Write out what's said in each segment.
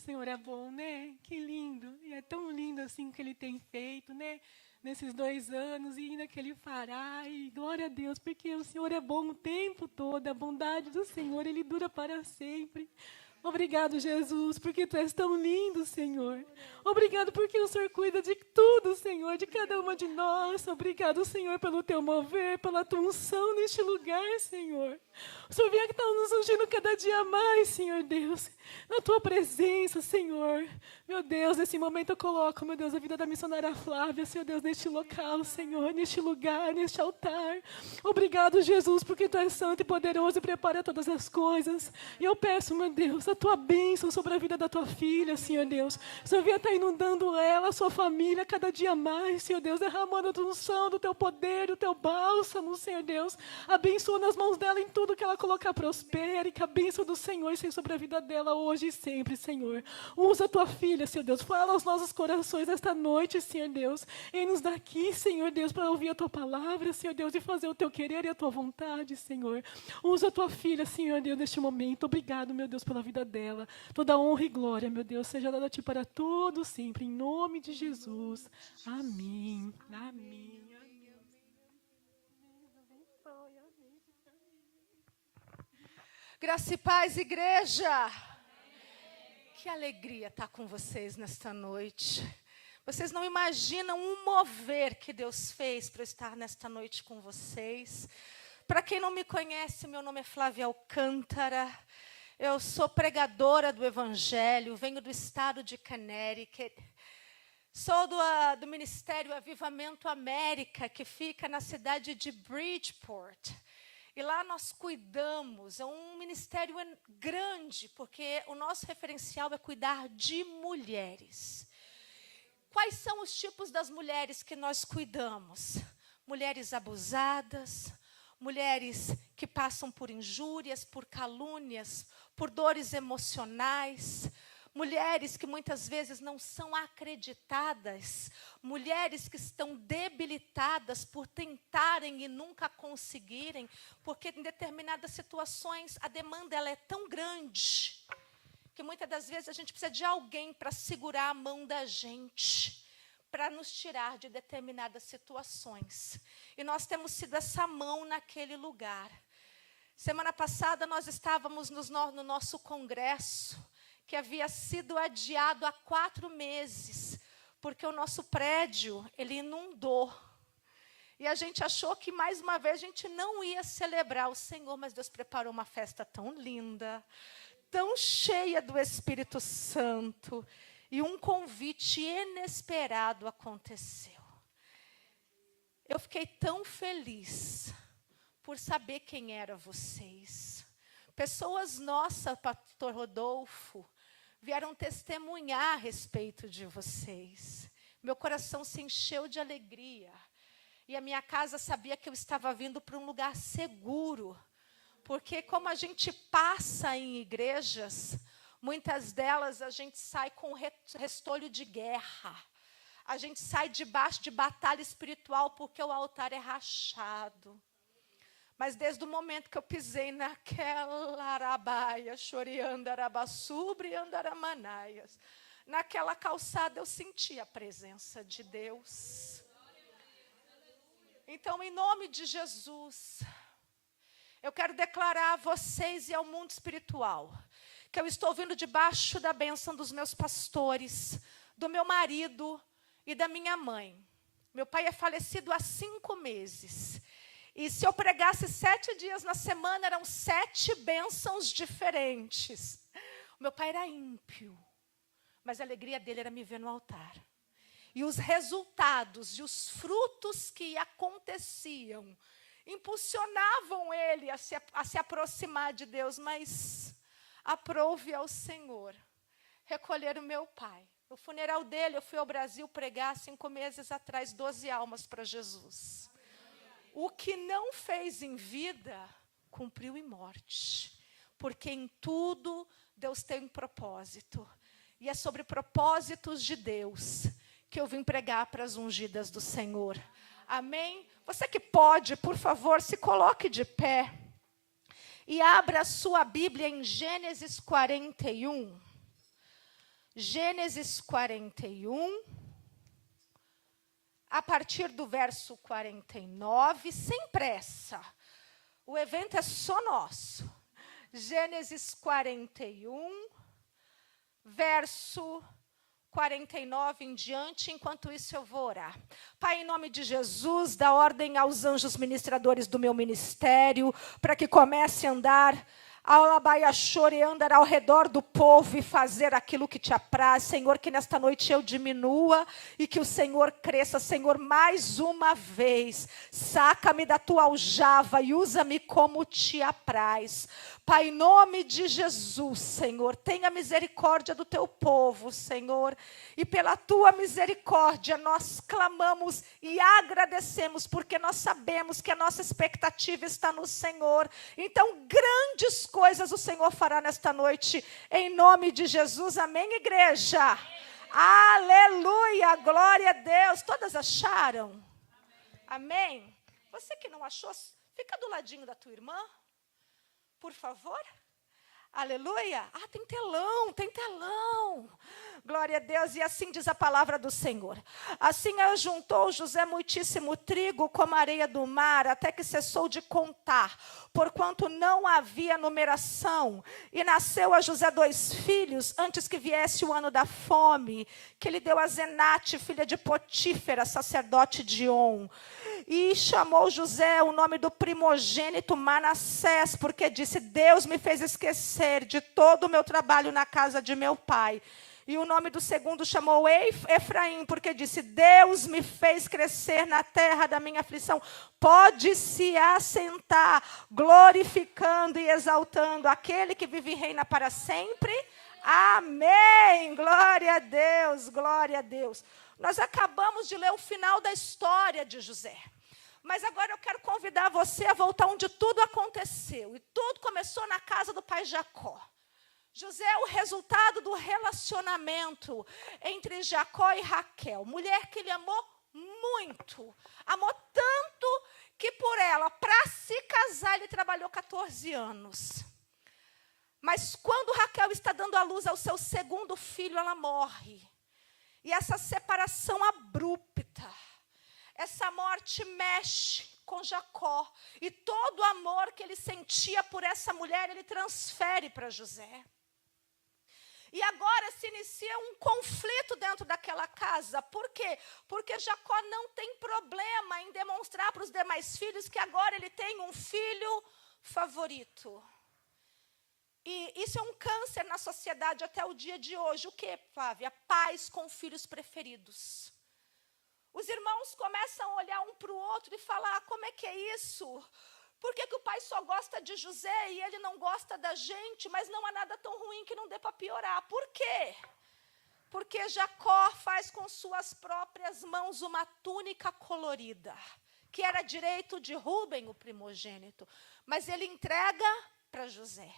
Senhor é bom, né? Que lindo. E é tão lindo assim o que Ele tem feito, né? Nesses 2 anos e ainda que Ele fará. E glória a Deus, porque o Senhor é bom o tempo todo. A bondade do Senhor, Ele dura para sempre. Obrigado, Jesus, porque Tu és tão lindo, Senhor. Obrigado porque o Senhor cuida de tudo, Senhor, de cada uma de nós. Obrigado, Senhor, pelo Teu mover, pela Tua unção neste lugar, Senhor. O Senhor vem que está nos ungindo cada dia mais, Senhor Deus. Na Tua presença, Senhor. Meu Deus, nesse momento eu coloco, meu Deus, a vida da missionária Flávia, Senhor Deus, neste local, Senhor, neste lugar, neste altar. Obrigado, Jesus, porque Tu és santo e poderoso e prepara todas as coisas. E eu peço, meu Deus, a Tua bênção sobre a vida da Tua filha, Senhor Deus. O Senhor venha estar inundando ela, a sua família, cada dia mais, Senhor Deus, derramando a Tua unção, do Teu poder, do Teu bálsamo, Senhor Deus. Abençoa nas mãos dela em tudo que ela colocar, prospere, que a bênção do Senhor seja sobre a vida dela hoje e sempre, Senhor. Usa a Tua filha, Senhor Deus, fala aos nossos corações esta noite, Senhor Deus, e nos daqui, Senhor Deus, para ouvir a Tua palavra, Senhor Deus, e fazer o Teu querer e a Tua vontade, Senhor. Usa a Tua filha, Senhor Deus, neste momento. Obrigado, meu Deus, pela vida dela. Toda honra e glória, meu Deus, seja dada a Ti para todos sempre, em nome de Jesus. Amém. Amém. Graça e paz, igreja. Que alegria estar com vocês nesta noite. Vocês não imaginam o mover que Deus fez para eu estar nesta noite com vocês. Para quem não me conhece, meu nome é Flávia Alcântara. Eu sou pregadora do Evangelho, venho do estado de Connecticut. Sou do Ministério Avivamento América, que fica na cidade de Bridgeport. E lá nós cuidamos, é um ministério grande, porque o nosso referencial é cuidar de mulheres. Quais são os tipos das mulheres que nós cuidamos? Mulheres abusadas, mulheres que passam por injúrias, por calúnias, por dores emocionais, mulheres que muitas vezes não são acreditadas, mulheres que estão debilitadas por tentarem e nunca conseguirem, porque em determinadas situações a demanda ela é tão grande, que muitas das vezes a gente precisa de alguém para segurar a mão da gente, para nos tirar de determinadas situações. E nós temos sido essa mão naquele lugar. Semana passada nós estávamos no nosso congresso, que havia sido adiado há 4 meses, porque o nosso prédio, ele inundou. E a gente achou que, mais uma vez, a gente não ia celebrar o Senhor, mas Deus preparou uma festa tão linda, tão cheia do Espírito Santo, e um convite inesperado aconteceu. Eu fiquei tão feliz por saber quem eram vocês. Pessoas nossas, pastor Rodolfo, vieram testemunhar a respeito de vocês. Meu coração se encheu de alegria. E a minha casa sabia que eu estava vindo para um lugar seguro. Porque como a gente passa em igrejas, muitas delas a gente sai com restolho de guerra. A gente sai debaixo de batalha espiritual porque o altar é rachado. Mas desde o momento que eu pisei naquela arabaia, choriandarabasubri, andaramanaias, naquela calçada eu senti a presença de Deus. Então, em nome de Jesus, eu quero declarar a vocês e ao mundo espiritual que eu estou vindo debaixo da bênção dos meus pastores, do meu marido e da minha mãe. Meu pai é falecido há 5 meses. E se eu pregasse 7 dias na semana, eram 7 bênçãos diferentes. O meu pai era ímpio, mas a alegria dele era me ver no altar. E os resultados e os frutos que aconteciam impulsionavam ele a se aproximar de Deus, mas aprove ao Senhor recolher o meu pai. No funeral dele, eu fui ao Brasil pregar 5 meses atrás, 12 almas para Jesus. O que não fez em vida, cumpriu em morte. Porque em tudo, Deus tem um propósito. E é sobre propósitos de Deus que eu vim pregar para as ungidas do Senhor. Amém? Você que pode, por favor, se coloque de pé. E abra a sua Bíblia em Gênesis 41. Gênesis 41, a partir do verso 49, sem pressa. O evento é só nosso. Gênesis 41, verso 49 em diante. Enquanto isso eu vou orar. Pai, em nome de Jesus, dá ordem aos anjos ministradores do meu ministério, para que comece a andar andar ao redor do povo e fazer aquilo que te apraz. Senhor, que nesta noite eu diminua e que o Senhor cresça. Senhor, mais uma vez, saca-me da tua aljava e usa-me como te apraz. Pai, em nome de Jesus, Senhor, tenha misericórdia do teu povo, Senhor, e pela tua misericórdia nós clamamos e agradecemos, porque nós sabemos que a nossa expectativa está no Senhor. Então, grandes coisas o Senhor fará nesta noite, em nome de Jesus. Amém, igreja? Aleluia, glória a Deus. Todas acharam? Amém? Você que não achou, fica do ladinho da tua irmã, por favor. Aleluia. Ah, tem telão, tem telão. Glória a Deus. E assim diz a palavra do Senhor. Assim ajuntou José muitíssimo trigo como a areia do mar, até que cessou de contar, porquanto não havia numeração. E nasceu a José 2 filhos, antes que viesse o ano da fome, que lhe deu a Zenate, filha de Potífera, sacerdote de On. E chamou José o nome do primogênito Manassés, porque disse: Deus me fez esquecer de todo o meu trabalho na casa de meu pai. E o nome do segundo chamou Efraim, porque disse: Deus me fez crescer na terra da minha aflição. Pode se assentar, glorificando e exaltando aquele que vive e reina para sempre. Amém. Glória a Deus, glória a Deus. Nós acabamos de ler o final da história de José. Mas agora eu quero convidar você a voltar onde tudo aconteceu. E tudo começou na casa do pai Jacó. José é o resultado do relacionamento entre Jacó e Raquel. Mulher que ele amou muito. Amou tanto que por ela, para se casar, ele trabalhou 14 anos. Mas quando Raquel está dando à luz ao seu segundo filho, ela morre. E essa separação abrupta, essa morte mexe com Jacó. E todo o amor que ele sentia por essa mulher, ele transfere para José. E agora se inicia um conflito dentro daquela casa. Por quê? Porque Jacó não tem problema em demonstrar para os demais filhos que agora ele tem um filho favorito. E isso é um câncer na sociedade até o dia de hoje. O que, Flávia? Pais com filhos preferidos. Os irmãos começam a olhar um para o outro e falar: como é que é isso? Por que o pai só gosta de José e ele não gosta da gente? Mas não há nada tão ruim que não dê para piorar. Por quê? Porque Jacó faz com suas próprias mãos uma túnica colorida, que era direito de Rúben, o primogênito. Mas ele entrega para José.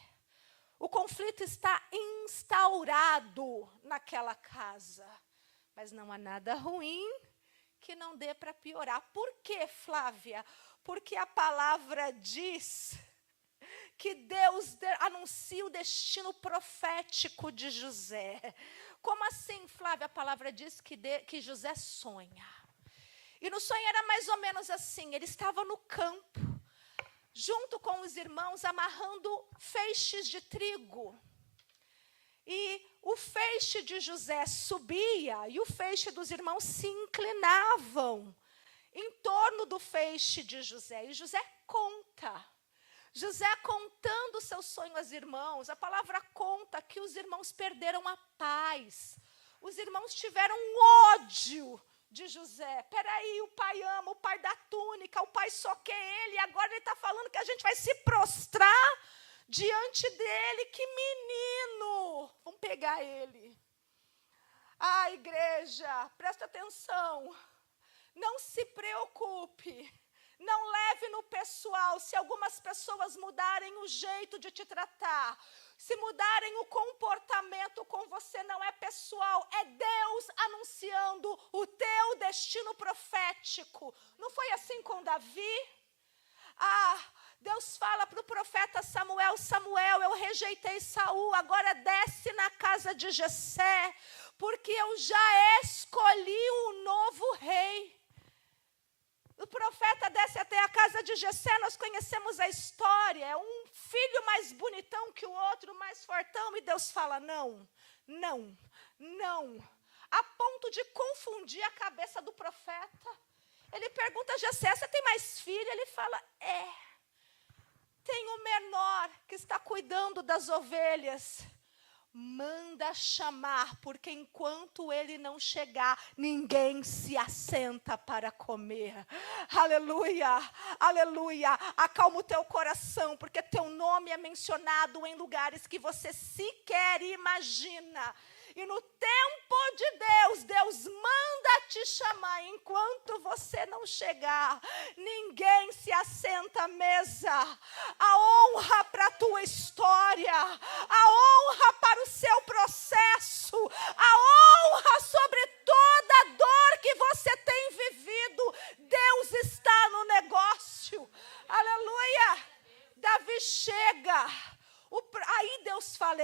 O conflito está instaurado naquela casa. Mas não há nada ruim que não dê para piorar. Por quê, Flávia? Porque a palavra diz que Deus anuncia o destino profético de José. Como assim, Flávia? A palavra diz que José sonha. E no sonho era mais ou menos assim: ele estava no campo, junto com os irmãos, amarrando feixes de trigo. E o feixe de José subia e o feixe dos irmãos se inclinavam em torno do feixe de José. E José conta. José contando o seu sonho aos irmãos. A palavra conta que os irmãos perderam a paz. Os irmãos tiveram ódio de José. Peraí, o pai ama, o pai da túnica, o pai só quer ele. E agora ele está falando que a gente vai se prostrar diante dele. Que menino! Vamos pegar ele. Ah, igreja, presta atenção. Não se preocupe. Não leve no pessoal se algumas pessoas mudarem o jeito de te tratar. Se mudarem o comportamento com você, não é pessoal. É Deus anunciando o teu destino profético. Não foi assim com Davi? Ah, Deus fala para o profeta Samuel: Samuel, eu rejeitei Saul, agora desce na casa de Jessé, porque eu já escolhi um novo rei. O profeta desce até a casa de Jessé, nós conhecemos a história, é um filho mais bonitão que o outro, mais fortão, e Deus fala: não, não, não, a ponto de confundir a cabeça do profeta. Ele pergunta a Jessé: você tem mais filho? Ele fala: tem o menor que está cuidando das ovelhas. Manda chamar, porque enquanto ele não chegar, ninguém se assenta para comer. Aleluia, aleluia. Acalma o teu coração, porque teu nome é mencionado em lugares que você sequer imagina. E no tempo de Deus, Deus manda te chamar. Enquanto você não chegar, ninguém se assenta à mesa. A honra para a tua história, a honra para o seu processo, a honra sobre toda a dor que você tem vivido, Deus está no negócio. Aleluia. Davi chega, aí Deus fala: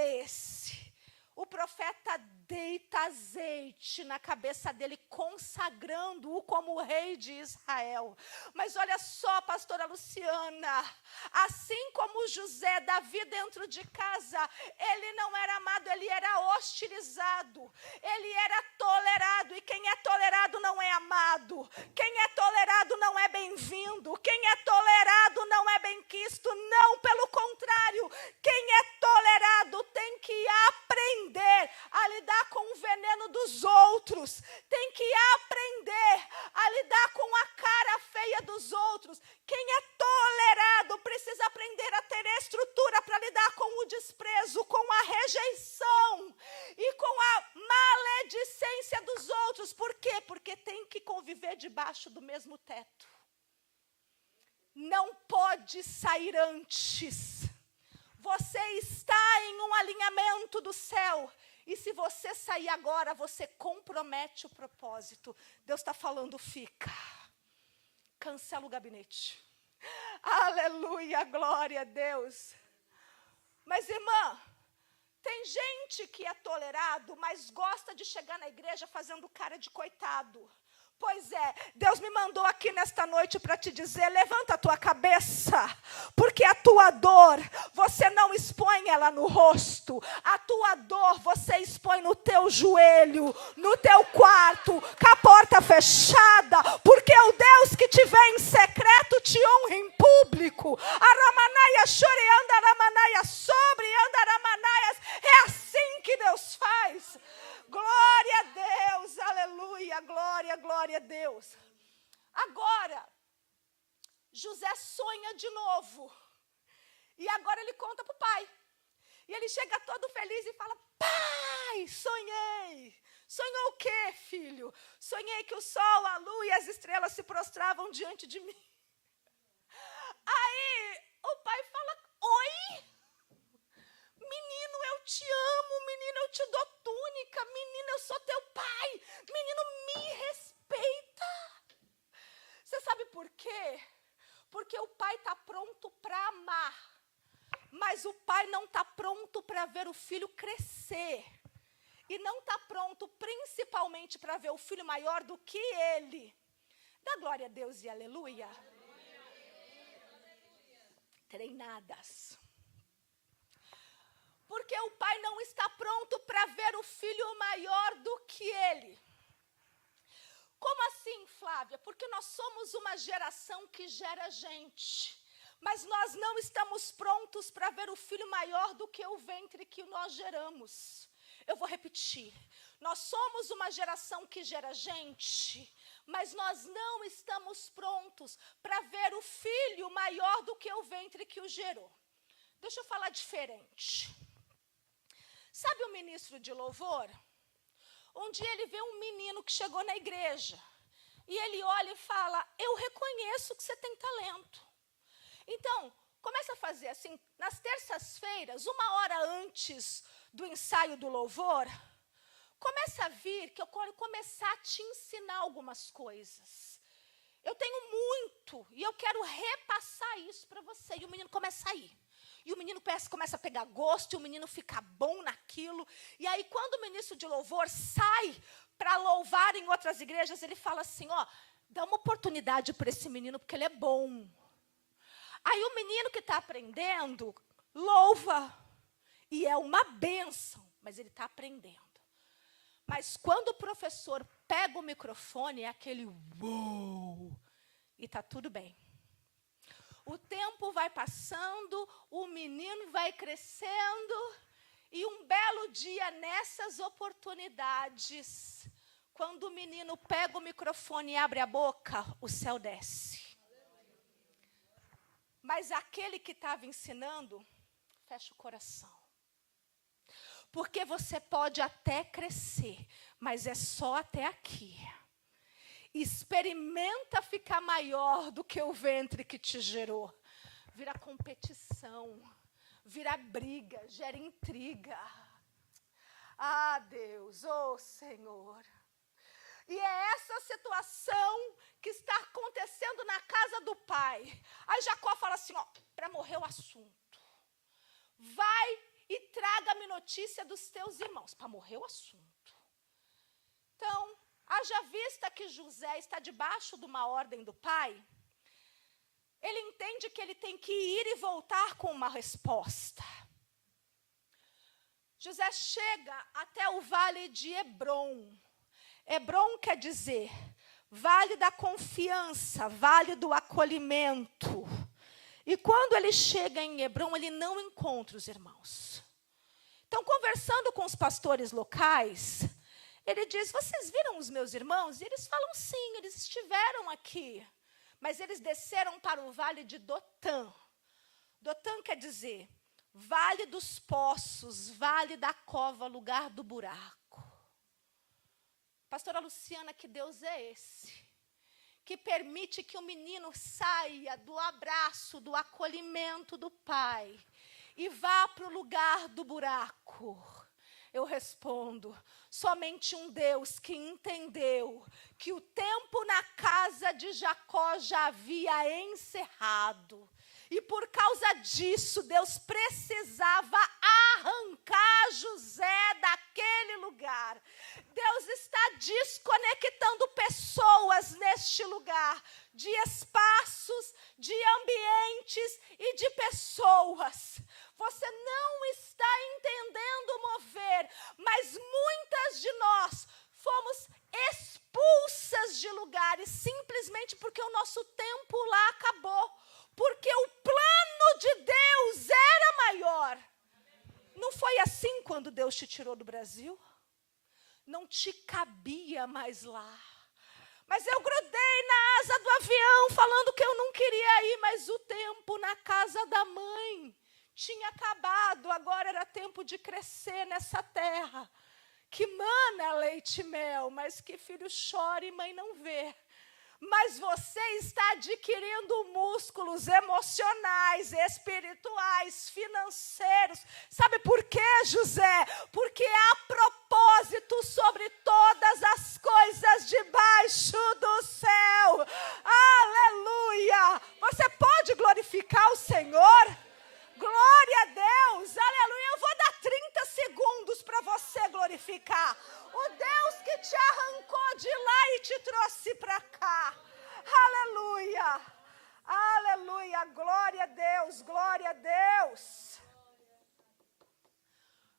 o profeta deita azeite na cabeça dele, consagrando-o como rei de Israel. Mas olha só, pastora Luciana, assim como José, Davi dentro de casa, ele não era amado, ele era hostilizado, ele era tolerado, e quem é tolerado não é amado, quem é tolerado não é bem-vindo, quem é tolerado não é bem-quisto, não, pelo contrário, quem é tolerado tem que aprender a lidar com o veneno dos outros, tem que aprender a lidar com a cara feia dos outros. Quem é tolerado precisa aprender a ter estrutura para lidar com o desprezo, com a rejeição e com a maledicência dos outros. Por quê? Porque tem que conviver debaixo do mesmo teto. Não pode sair antes. Você está em um alinhamento do céu. E se você sair agora, você compromete o propósito. Deus está falando: fica. Cancela o gabinete. Aleluia, glória a Deus. Mas, irmã, tem gente que é tolerado, mas gosta de chegar na igreja fazendo cara de coitado. Pois é, Deus me mandou aqui nesta noite para te dizer: levanta a tua cabeça, porque a tua dor, você não expõe ela no rosto, a tua dor você expõe no teu joelho, no teu quarto, com a porta fechada, porque o Deus que te vê em secreto te honra em público. Aramanaia chore, andaramanaia sobre, andaramanaias, é assim que Deus faz. Glória a Deus, aleluia, glória, glória a Deus. Agora, José sonha de novo. E agora ele conta para o pai. E ele chega todo feliz e fala: pai, sonhei. Sonhou o quê, filho? Sonhei que o sol, a lua e as estrelas se prostravam diante de mim. Aí o pai fala: oi? Menino, eu te amo, menino, eu te dou túnica, menino, eu sou teu pai, menino, me respeita. Você sabe por quê? Porque o pai está pronto para amar, mas o pai não está pronto para ver o filho crescer. E não está pronto principalmente para ver o filho maior do que ele. Dá glória a Deus e aleluia. Treinadas. Porque o pai não está pronto para ver o filho maior do que ele. Como assim, Flávia? Porque nós somos uma geração que gera gente. Mas nós não estamos prontos para ver o filho maior do que o ventre que nós geramos. Eu vou repetir. Nós somos uma geração que gera gente, mas nós não estamos prontos para ver o filho maior do que o ventre que o gerou. Deixa eu falar diferente. Sabe o ministro de louvor? Um dia ele vê um menino que chegou na igreja. E ele olha e fala: eu reconheço que você tem talento. Então, começa a fazer assim, nas terças-feiras, 1 hora antes do ensaio do louvor, começa a vir que eu quero começar a te ensinar algumas coisas. eu tenho muito, e eu quero repassar isso para você. E o menino começa a ir. E o menino começa a pegar gosto, e o menino fica bom naquilo. E aí, quando o ministro de louvor sai para louvar em outras igrejas, ele fala assim, dá uma oportunidade para esse menino, porque ele é bom. Aí o menino que está aprendendo, louva. E é uma bênção, mas ele está aprendendo. Mas quando o professor pega o microfone, é aquele uou, e está tudo bem. O tempo vai passando, o menino vai crescendo, e um belo dia, nessas oportunidades, quando o menino pega o microfone e abre a boca, o céu desce. Mas aquele que estava ensinando, fecha o coração. Porque você pode até crescer, mas é só até aqui. Experimenta ficar maior do que o ventre que te gerou. Vira competição, vira briga, gera intriga. Ah, Deus, Senhor. E é essa situação que está acontecendo na casa do pai. Aí Jacó fala assim, para morrer o assunto. Vai e traga-me notícia dos teus irmãos, para morrer o assunto. Então, haja vista que José está debaixo de uma ordem do pai, ele entende que ele tem que ir e voltar com uma resposta. José chega até o vale de Hebrom. Hebrom quer dizer vale da confiança, vale do acolhimento. E quando ele chega em Hebrom, ele não encontra os irmãos. Então, conversando com os pastores locais, ele diz, vocês viram os meus irmãos? E eles falam, sim, eles estiveram aqui. Mas eles desceram para o vale de Dotã. Dotã quer dizer, vale dos poços, vale da cova, lugar do buraco. Pastora Luciana, que Deus é esse? Que permite que o menino saia do abraço, do acolhimento do pai e vá para o lugar do buraco. Eu respondo, somente um Deus que entendeu que o tempo na casa de Jacó já havia encerrado. E por causa disso, Deus precisava arrancar José daquele lugar. Deus está desconectando pessoas neste lugar, de espaços, de ambientes e de pessoas. Você não está entendendo o mover, mas muitas de nós fomos expulsas de lugares simplesmente porque o nosso tempo lá acabou. Porque o plano de Deus era maior. Não foi assim quando Deus te tirou do Brasil? Não te cabia mais lá. Mas eu grudei na asa do avião falando que eu não queria ir, mas o tempo na casa da mãe tinha acabado. Agora era tempo de crescer nessa terra que mana leite e mel, mas que filho chora e mãe não vê. Mas você está adquirindo músculos emocionais, espirituais, financeiros. Sabe por quê, José? Porque há propósito sobre todas as coisas debaixo do céu. Aleluia! Você pode glorificar o Senhor? Glória a Deus! Aleluia! Eu vou dar 30 segundos para você glorificar. O Deus que te arrancou de lá e te trouxe para cá. Aleluia! Aleluia! Glória a Deus! Glória a Deus!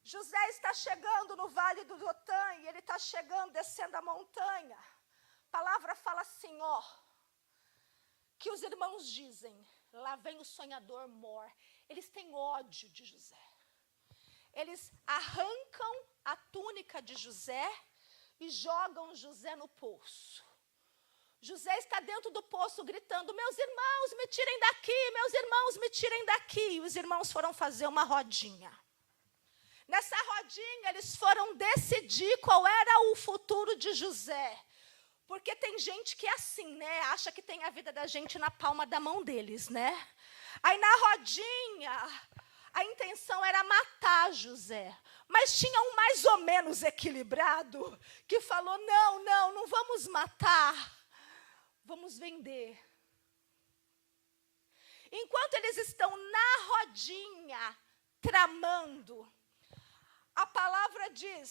José está chegando no vale do Dotã e ele está chegando, descendo a montanha. A palavra fala assim, que os irmãos dizem, lá vem o sonhador Mor. Eles têm ódio de José. Eles arrancam a túnica de José e jogam José no poço. José está dentro do poço gritando, meus irmãos, me tirem daqui, meus irmãos, me tirem daqui. E os irmãos foram fazer uma rodinha. Nessa rodinha, eles foram decidir qual era o futuro de José. Porque tem gente que é assim, né? Acha que tem a vida da gente na palma da mão deles, né? Aí na rodinha, a intenção era matar José. Mas tinha um mais ou menos equilibrado que falou, não vamos matar. vamos vender. Enquanto eles estão na rodinha, tramando, a palavra diz,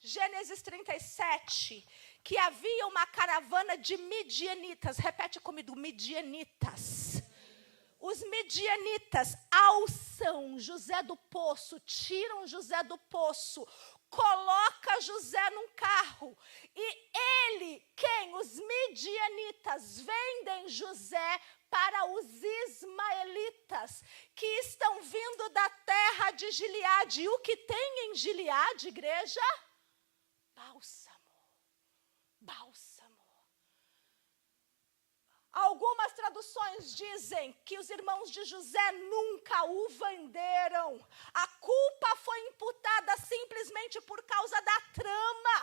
Gênesis 37, que havia uma caravana de midianitas. Repete comigo, midianitas. Os midianitas alçam José do poço, tiram José do poço, coloca José num carro. E ele, quem? Os midianitas vendem José para os ismaelitas, que estão vindo da terra de Gileade. E o que tem em Gileade, igreja? Bálsamo. Bálsamo. Algumas traduções dizem que os irmãos de José nunca o venderam. A culpa foi imputada simplesmente por causa da trama,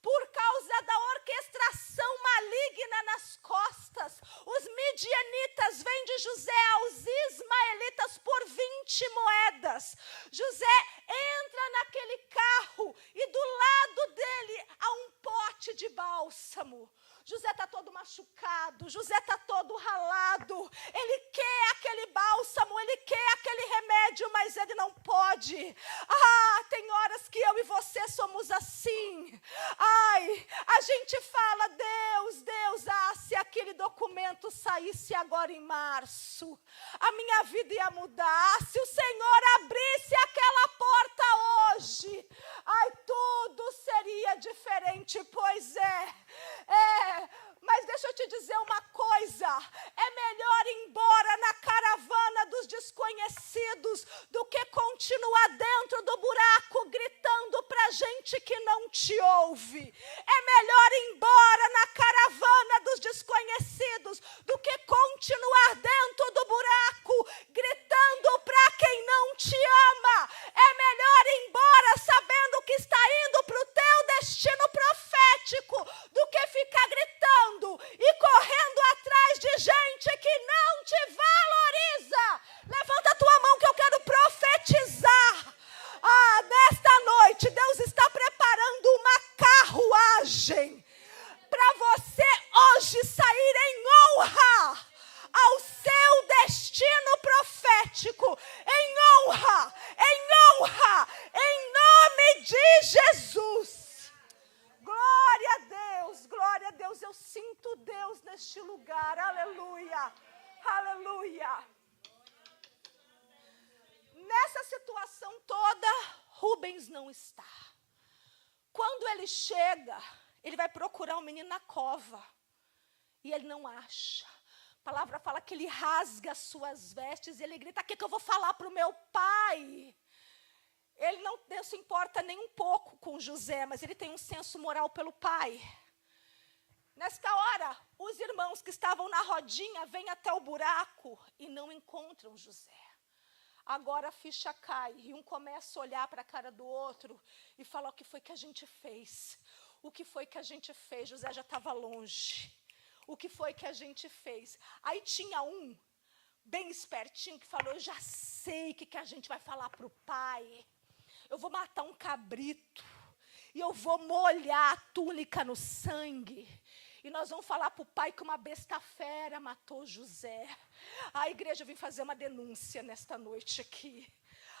por causa da orquestração maligna nas costas. Os midianitas vendem José aos ismaelitas por 20 moedas. José entra naquele carro e do lado dele há um pote de bálsamo. José está todo machucado, José está todo ralado, ele quer aquele bálsamo, ele quer aquele remédio, mas ele não pode. Tem horas que eu e você somos assim. A gente fala, Deus, se aquele documento saísse agora em março, a minha vida ia mudar. Se o Senhor abrisse aquela porta hoje, tudo seria diferente. Pois mas deixa eu te dizer uma coisa, é melhor ir embora na caravana dos desconhecidos do que continuar dentro do buraco gritando pra gente que não te ouve. É melhor ir embora na caravana dos desconhecidos do que continuar dentro do buraco gritando pra quem não te ama. É melhor ir embora sabendo que está indo pro teu destino profético do que ficar gritando e correndo atrás de gente que não te valoriza. Levanta a tua mão que eu quero profetizar. Nesta noite Deus está preparando uma carruagem para você hoje sair em honra ao seu destino profético, em honra, em nome de Jesus. Glória a Deus, eu sinto Deus neste lugar, aleluia, aleluia. Nessa situação toda, Rubens não está. Quando ele chega, ele vai procurar um menino na cova, e ele não acha. A palavra fala que ele rasga as suas vestes, e ele grita, o que eu vou falar para o meu pai? Ele não se importa nem um pouco com José, mas ele tem um senso moral pelo pai. Nesta hora, os irmãos que estavam na rodinha vêm até o buraco e não encontram José. Agora a ficha cai e um começa a olhar para a cara do outro e falar, o que foi que a gente fez? O que foi que a gente fez? José já estava longe. O que foi que a gente fez? Aí tinha um bem espertinho que falou, eu já sei o que a gente vai falar para o pai. Eu vou matar um cabrito e eu vou molhar a túnica no sangue. E nós vamos falar para o pai que uma besta fera matou José. A igreja vem fazer uma denúncia nesta noite aqui.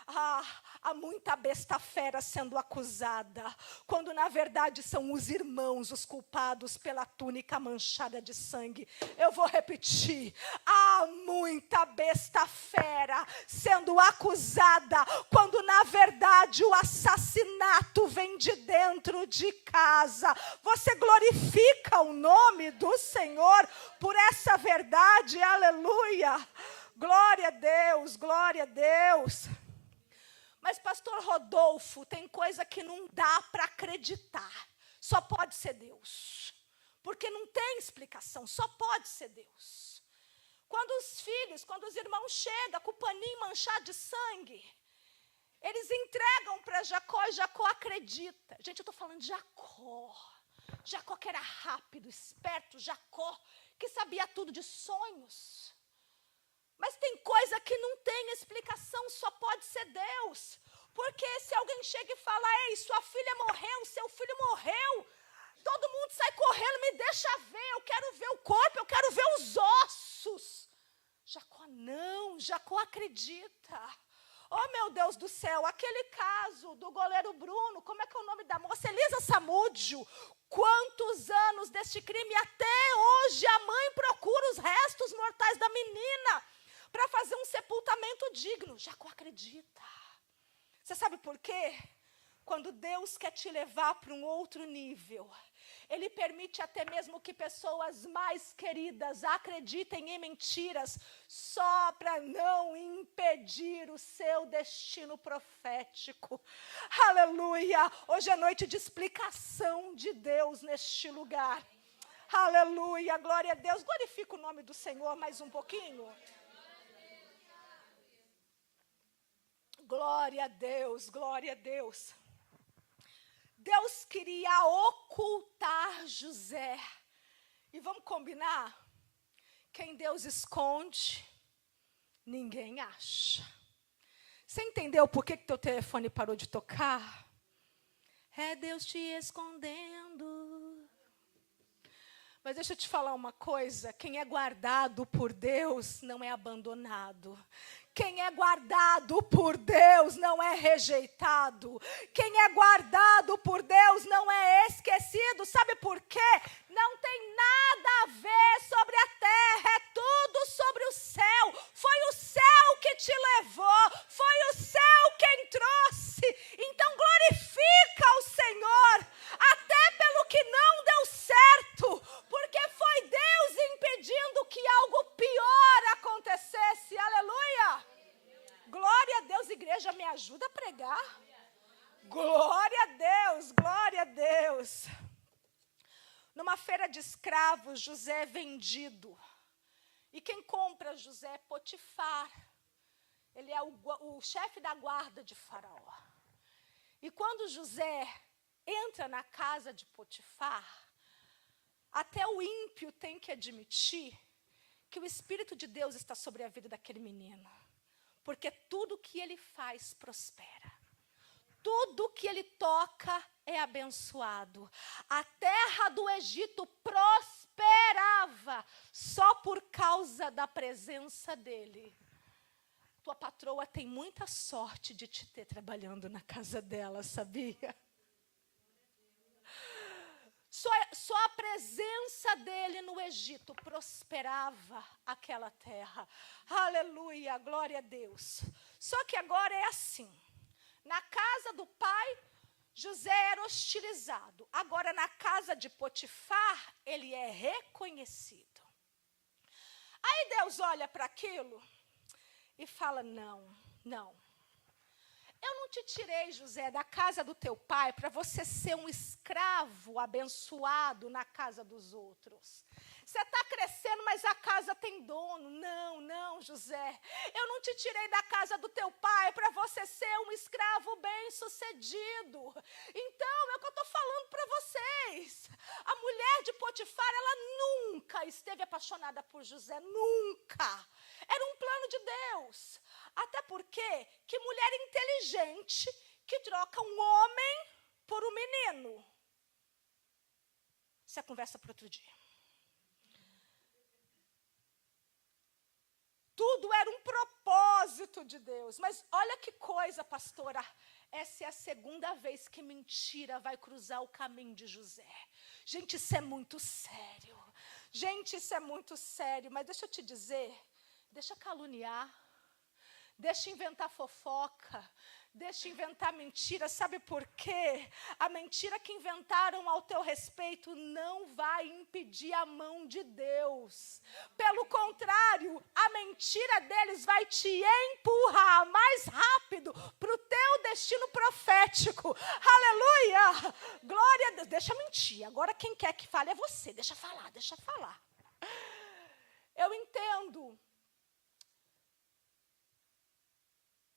Há muita besta fera sendo acusada, quando na verdade são os irmãos os culpados pela túnica manchada de sangue. Eu vou repetir, há muita besta fera sendo acusada, quando na verdade o assassinato vem de dentro de casa. Você glorifica o nome do Senhor por essa verdade, aleluia, glória a Deus, glória a Deus. Mas pastor Rodolfo, tem coisa que não dá para acreditar. Só pode ser Deus. Porque não tem explicação, só pode ser Deus. Quando os irmãos chegam com o paninho manchado de sangue, eles entregam para Jacó e Jacó acredita. Gente, eu estou falando de Jacó. Jacó que era rápido, esperto, Jacó que sabia tudo de sonhos. Mas tem coisa que não tem explicação, só pode ser Deus. Porque se alguém chega e fala, ei, sua filha morreu, seu filho morreu, todo mundo sai correndo, me deixa ver, eu quero ver o corpo, eu quero ver os ossos. Jacó não, Jacó acredita. Oh, meu Deus do céu, aquele caso do goleiro Bruno, como é que é o nome da moça? Elisa Samúdio. Quantos anos deste crime? Até hoje a mãe procura os restos mortais da menina para fazer um sepultamento digno. Jacó acredita. Você sabe por quê? Quando Deus quer te levar para um outro nível, Ele permite até mesmo que pessoas mais queridas acreditem em mentiras só para não impedir o seu destino profético. Aleluia! Hoje é noite de explicação de Deus neste lugar. Aleluia! Glória a Deus. Glorifica o nome do Senhor mais um pouquinho. Glória a Deus, glória a Deus. Deus queria ocultar José. E vamos combinar? Quem Deus esconde, ninguém acha. Você entendeu por que teu telefone parou de tocar? É Deus te escondendo. Mas deixa eu te falar uma coisa. Quem é guardado por Deus não é abandonado. Quem é guardado por Deus não é rejeitado. Quem é guardado por Deus não é esquecido. Sabe por quê? Não tem nada a ver sobre a terra, é tudo sobre o céu. Foi o céu que te levou, foi o céu quem trouxe. Então glorifica o Senhor, até pelo que não deu certo, porque foi Deus impedindo que algo pior acontecesse. Aleluia! Glória a Deus, igreja, me ajuda a pregar. Glória a Deus, glória a Deus. Numa feira de escravos, José é vendido. E quem compra José é Potifar. Ele é o chefe da guarda de Faraó. E quando José entra na casa de Potifar, até o ímpio tem que admitir que o Espírito de Deus está sobre a vida daquele menino. Porque tudo que ele faz prospera. Tudo que ele toca é abençoado. A terra do Egito prosperava só por causa da presença dele. Tua patroa tem muita sorte de te ter trabalhando na casa dela, sabia? Só a presença dele no Egito prosperava aquela terra. Aleluia, glória a Deus. Só que agora é assim. Na casa do pai, José era hostilizado. Agora na casa de Potifar, ele é reconhecido. Aí Deus olha para aquilo e fala, não. Eu não te tirei, José, da casa do teu pai para você ser um escravo abençoado na casa dos outros. Você está crescendo, mas a casa tem dono. Não, José. Eu não te tirei da casa do teu pai para você ser um escravo bem-sucedido. Então, é o que eu estou falando para vocês. A mulher de Potifar, ela nunca esteve apaixonada por José. Nunca. Era um plano de Deus. Até porque, que mulher inteligente que troca um homem por um menino. Isso é conversa para outro dia. Tudo era um propósito de Deus. Mas olha que coisa, pastora. Essa é a segunda vez que mentira vai cruzar o caminho de José. Gente, isso é muito sério. Mas deixa eu te dizer, deixa caluniar. Deixa inventar fofoca, deixa inventar mentira. Sabe por quê? A mentira que inventaram ao teu respeito não vai impedir a mão de Deus. Pelo contrário, a mentira deles vai te empurrar mais rápido para o teu destino profético. Aleluia! Glória a Deus. Deixa mentir. Agora quem quer que fale é você. Deixa falar. Eu entendo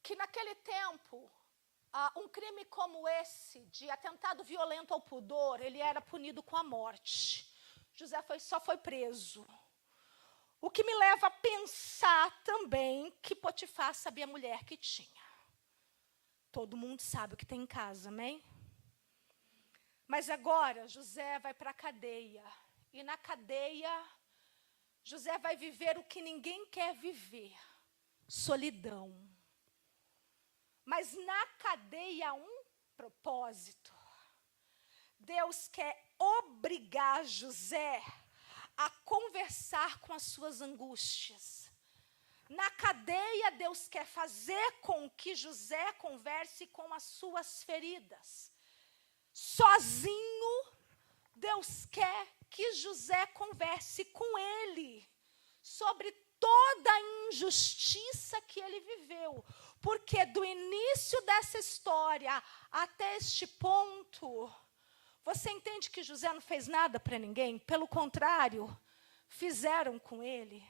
que naquele tempo, um crime como esse, de atentado violento ao pudor, ele era punido com a morte. José só foi preso. O que me leva a pensar também que Potifar sabia a mulher que tinha. Todo mundo sabe o que tem em casa, amém? Mas agora José vai para a cadeia. E na cadeia, José vai viver o que ninguém quer viver: solidão. Mas na cadeia há um propósito. Deus quer obrigar José a conversar com as suas angústias. Na cadeia, Deus quer fazer com que José converse com as suas feridas. Sozinho, Deus quer que José converse com ele sobre toda a injustiça que ele viveu. Porque do início dessa história até este ponto, você entende que José não fez nada para ninguém? Pelo contrário, fizeram com ele.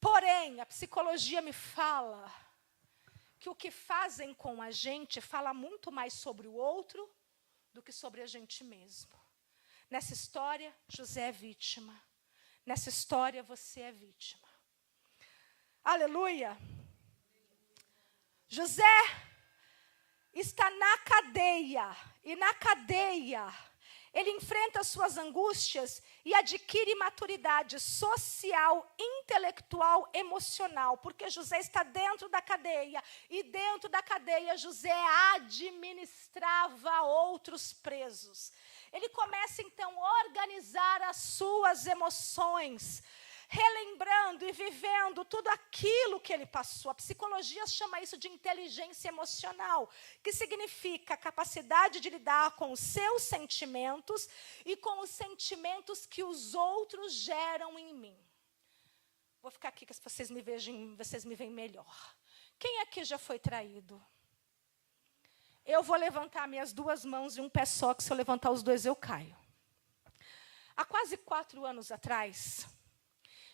Porém, a psicologia me fala que o que fazem com a gente fala muito mais sobre o outro do que sobre a gente mesmo. Nessa história, José é vítima. Nessa história, você é vítima. Aleluia! José está na cadeia, e na cadeia ele enfrenta as suas angústias e adquire maturidade social, intelectual, emocional, porque José está dentro da cadeia, e dentro da cadeia José administrava outros presos. Ele começa então a organizar as suas emoções, relembrando e vivendo tudo aquilo que ele passou. A psicologia chama isso de inteligência emocional, que significa a capacidade de lidar com os seus sentimentos e com os sentimentos que os outros geram em mim. Vou ficar aqui que vocês me veem melhor. Quem aqui já foi traído? Eu vou levantar minhas duas mãos e um pé só, que se eu levantar os dois eu caio. Há quase 4 anos atrás,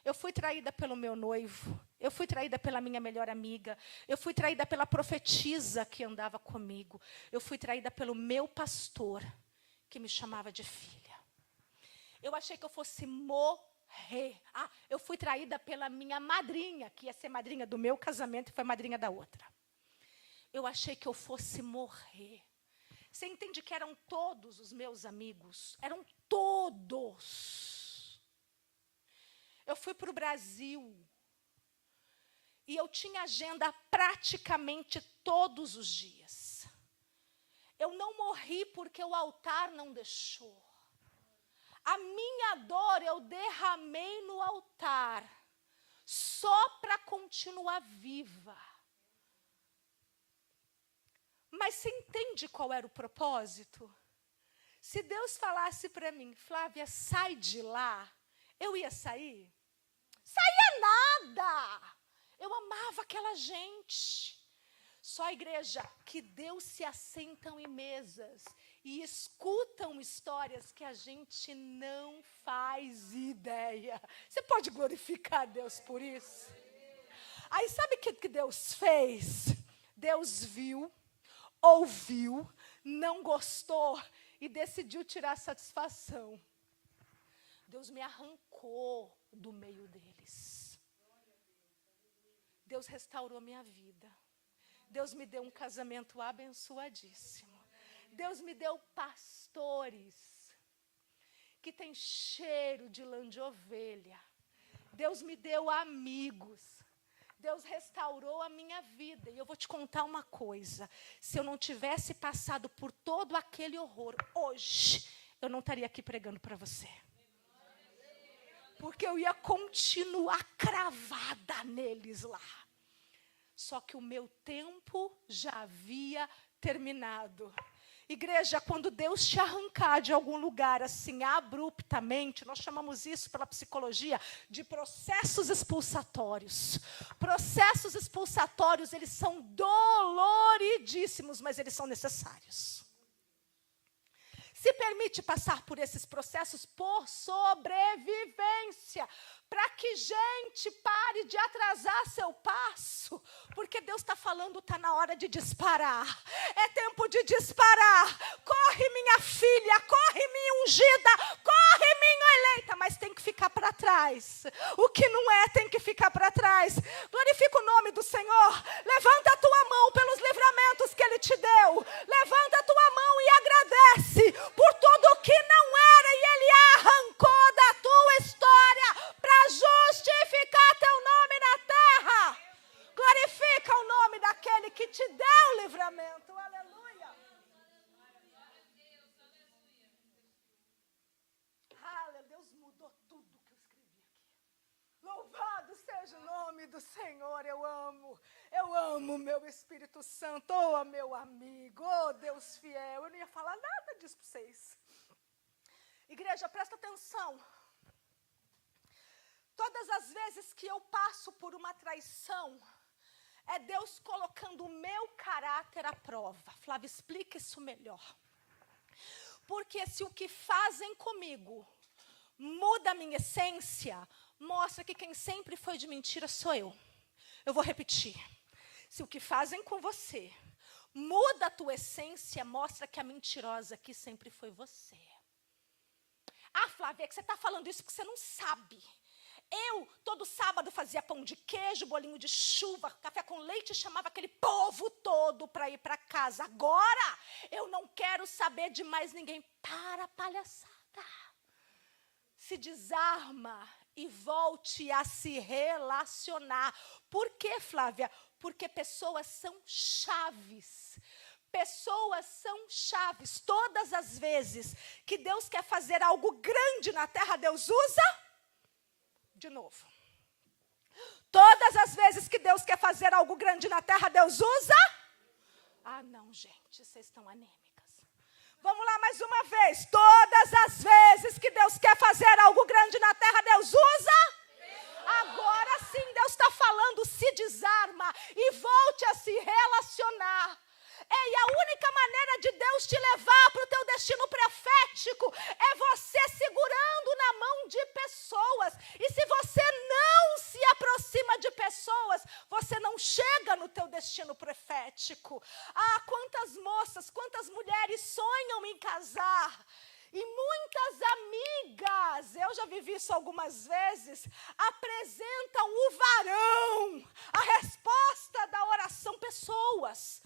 eu fui traída pelo meu noivo, eu fui traída pela minha melhor amiga, eu fui traída pela profetisa que andava comigo, eu fui traída pelo meu pastor, que me chamava de filha. Eu achei que eu fosse morrer. Eu fui traída pela minha madrinha, que ia ser madrinha do meu casamento e foi madrinha da outra. Eu achei que eu fosse morrer. Você entende que eram todos os meus amigos? Eram todos. Eu fui para o Brasil e eu tinha agenda praticamente todos os dias. Eu não morri porque o altar não deixou. A minha dor eu derramei no altar só para continuar viva. Mas você entende qual era o propósito? Se Deus falasse para mim, Flávia, sai de lá, eu ia sair? Saía nada! Eu amava aquela gente. Só a igreja que Deus se assentam em mesas e escutam histórias que a gente não faz ideia. Você pode glorificar a Deus por isso? Aí sabe o que Deus fez? Deus viu, ouviu, não gostou e decidiu tirar satisfação. Deus me arrancou do meio deles. Deus restaurou minha vida. Deus me deu um casamento abençoadíssimo. Deus me deu pastores que têm cheiro de lã de ovelha. Deus me deu amigos. Deus restaurou a minha vida. E eu vou te contar uma coisa. Se eu não tivesse passado por todo aquele horror, hoje, eu não estaria aqui pregando para você. Porque eu ia continuar cravada neles lá. Só que o meu tempo já havia terminado. Igreja, quando Deus te arrancar de algum lugar assim abruptamente, nós chamamos isso pela psicologia de processos expulsatórios. Processos expulsatórios, eles são doloridíssimos, mas eles são necessários. Se permite passar por esses processos por sobrevivência, para que gente pare de atrasar seu passo, porque Deus está falando, está na hora de disparar, é tempo de disparar. Corre minha filha, corre minha ungida, corre minha eleita, mas tem que ficar para trás. O que não é tem que ficar para trás. Glorifica o nome do Senhor. Levanta a tua mão pelos livramentos que Ele te deu, levanta a tua mão e agradece. do Senhor, eu amo meu Espírito Santo, oh meu amigo, oh Deus fiel. Eu não ia falar nada disso para vocês. Igreja, presta atenção. Todas as vezes que eu passo por uma traição, é Deus colocando o meu caráter à prova. Flávia, explica isso melhor. Porque se o que fazem comigo muda a minha essência, mostra que quem sempre foi de mentira sou eu. Eu vou repetir. Se o que fazem com você muda a tua essência, mostra que a mentirosa aqui sempre foi você. Ah, Flávia, é que você está falando isso porque você não sabe. Eu, todo sábado, fazia pão de queijo, bolinho de chuva, café com leite, e chamava aquele povo todo para ir para casa. Agora, eu não quero saber de mais ninguém. Para, palhaçada. Se desarma e volte a se relacionar. Por quê, Flávia? Porque pessoas são chaves. Pessoas são chaves. Todas as vezes que Deus quer fazer algo grande na terra, Deus usa... De novo. Todas as vezes que Deus quer fazer algo grande na terra, Deus usa? Ah, não, gente, vocês estão anêmicas. Vamos lá mais uma vez. Todas as vezes que Deus quer fazer algo grande na terra, Deus usa? Agora sim, Deus está falando, se desarma e volte a se relacionar. E a única maneira de Deus te levar para o teu destino profético é você segurando na mão de pessoas. E se você não se aproxima de pessoas, você não chega no teu destino profético. Ah, quantas moças, quantas mulheres sonham em casar. E muitas amigas, eu já vivi isso algumas vezes, apresentam o varão, a resposta da oração, pessoas,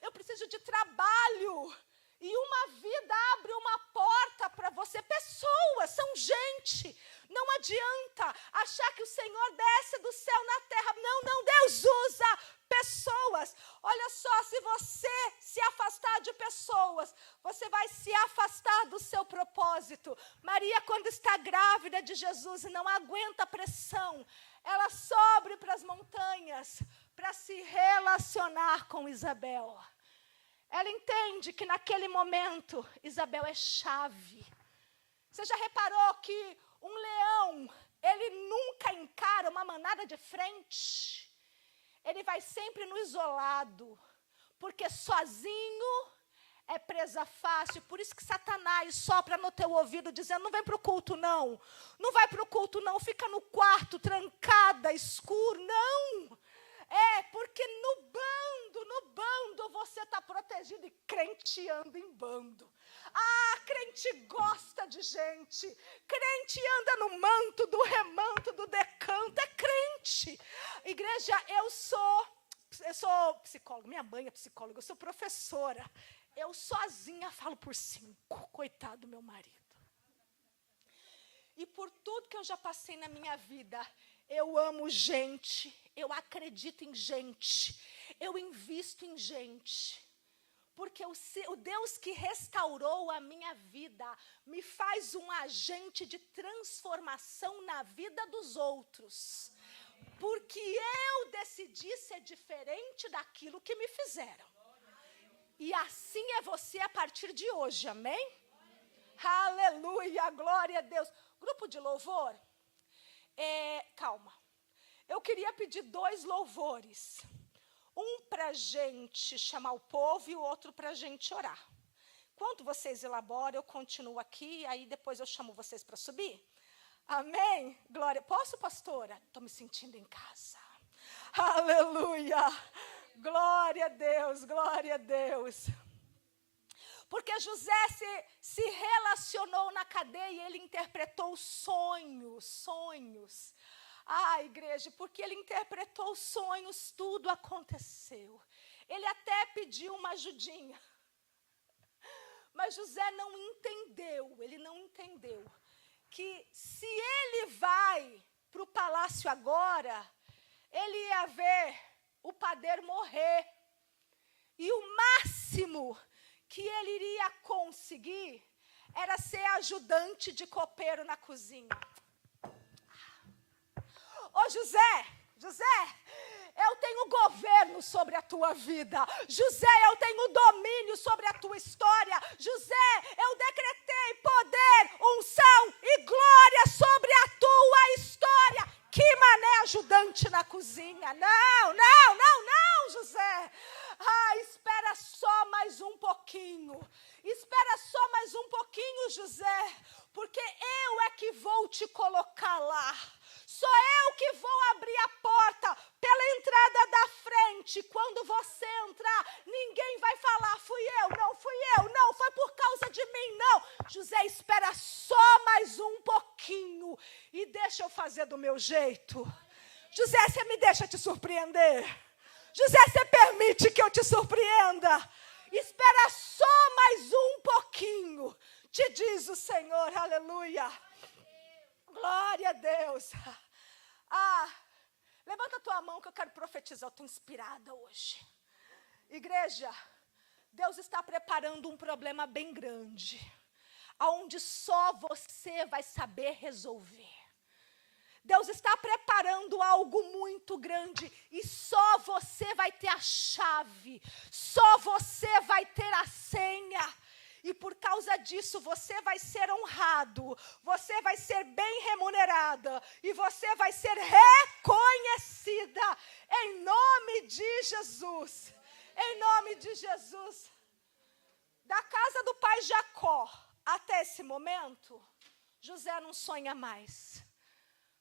eu preciso de trabalho, e uma vida abre uma porta para você. Pessoas, são gente. Não adianta achar que o Senhor desce do céu na terra. Não, Deus usa pessoas. Olha só, se você se afastar de pessoas, você vai se afastar do seu propósito. Maria, quando está grávida de Jesus e não aguenta a pressão, ela sobe para as montanhas para se relacionar com Isabel. Ela entende que naquele momento Isabel é chave. Você já reparou que um leão, ele nunca encara uma manada de frente? Ele vai sempre no isolado, porque sozinho é presa fácil. Por isso que Satanás sopra no teu ouvido dizendo, não vem para o culto não. Não vai para o culto não, fica no quarto, trancada, escuro. Não! Porque no bando você está protegido, e crente anda em bando. Ah, crente gosta de gente, crente anda no manto, do remanto, do decanto, é crente. Igreja, eu sou psicóloga, minha mãe é psicóloga, eu sou professora. Eu sozinha falo por 5, coitado do meu marido. E por tudo que eu já passei na minha vida, eu amo gente, eu acredito em gente, eu invisto em gente. Porque o Deus que restaurou a minha vida me faz um agente de transformação na vida dos outros. Porque eu decidi ser diferente daquilo que me fizeram. E assim é você a partir de hoje, amém? Aleluia, glória a Deus. Grupo de louvor, calma. Eu queria pedir 2 louvores. Um para a gente chamar o povo e o outro para a gente orar. Enquanto vocês elaboram, eu continuo aqui, aí depois eu chamo vocês para subir. Amém? Glória. Posso, pastora? Estou me sentindo em casa. Aleluia. Glória a Deus, glória a Deus. Porque José se relacionou na cadeia e ele interpretou sonhos. Ah, igreja, porque ele interpretou sonhos, tudo aconteceu. Ele até pediu uma ajudinha. Mas José não entendeu que se ele vai para o palácio agora, ele ia ver o padeiro morrer. E o máximo que ele iria conseguir era ser ajudante de copeiro na cozinha. Ô José, eu tenho governo sobre a tua vida. José, eu tenho domínio sobre a tua história. José, eu decretei poder, unção e glória sobre a tua história. Que mané ajudante na cozinha. Não, José. Espera só mais um pouquinho. Espera só mais um pouquinho, José. Porque eu é que vou te colocar lá. Sou eu que vou abrir a porta pela entrada da frente. Quando você entrar, ninguém vai falar, fui eu, não, foi por causa de mim, não. José, espera só mais um pouquinho e deixa eu fazer do meu jeito. José, você me deixa te surpreender? José, você permite que eu te surpreenda? Espera só mais um pouquinho, te diz o Senhor, aleluia. Glória a Deus. Levanta a tua mão que eu quero profetizar. Eu estou inspirada hoje. Igreja, Deus está preparando um problema bem grande, aonde só você vai saber resolver. Deus está preparando algo muito grande e só você vai ter a chave, só você vai ter a senha. E por causa disso você vai ser honrado, você vai ser bem remunerada e você vai ser reconhecida em nome de Jesus. Em nome de Jesus. Da casa do pai Jacó até esse momento, José não sonha mais.